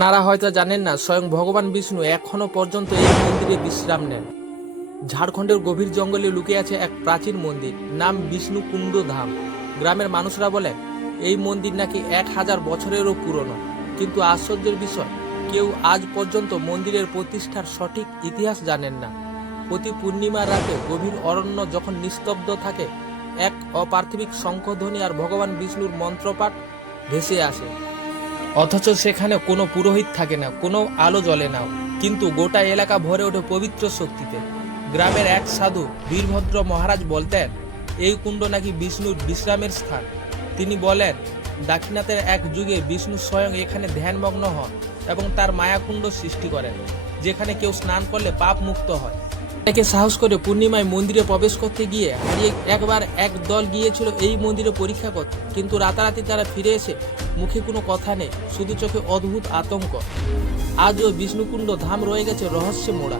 আপনারা হয়তো জানেন না, স্বয়ং ভগবান বিষ্ণু এখনও পর্যন্ত এই মন্দিরে বিশ্রাম নেন। ঝাড়খণ্ডের গভীর জঙ্গলে লুকিয়ে আছে এক প্রাচীন মন্দির, নাম বিষ্ণু কুণ্ড ধাম গ্রামের মানুষরা বলেন এই মন্দির নাকি এক হাজার বছরেরও পুরনো। কিন্তু আশ্চর্যের বিষয়, কেউ আজ পর্যন্ত মন্দিরের প্রতিষ্ঠার সঠিক ইতিহাস জানেন না। প্রতি পূর্ণিমার রাতে গভীর অরণ্য যখন নিস্তব্ধ থাকে, এক অপার্থিবিক শঙ্খধ্বনি আর ভগবান বিষ্ণুর মন্ত্রপাঠ ভেসে আসে। অথচ সেখানে কোনো পুরোহিত থাকে না, কোনো আলো জ্বলে না। কিন্তু গোটা এলাকা ভরে ওঠে পবিত্র শক্তিতে। গ্রামের এক সাধু বীরভদ্র মহারাজ বলতেন, এই কুণ্ড নাকি বিষ্ণুর বিশ্রামের স্থান। তিনি বলেন দাক্ষিণাতের এক যুগে বিষ্ণু স্বয়ং এখানে ধ্যানমগ্ন হন এবং তার মায়াকুণ্ড সৃষ্টি করেন। যেখানে কেউ স্নান করলে পাপ মুক্ত হয়। অনেকে সাহস করে পূর্ণিমায় মন্দিরে প্রবেশ করতে গিয়ে হারিয়ে একবার এক দল গিয়েছিল এই মন্দিরে পরীক্ষা করতে। কিন্তু রাতারাতি তারা ফিরে এসে মুখে কোনো কথা নেই, শুধু চোখে অদ্ভুত আতঙ্ক। আজও বিষ্ণুকুণ্ড ধাম রয়ে গেছে রহস্যে মোড়া।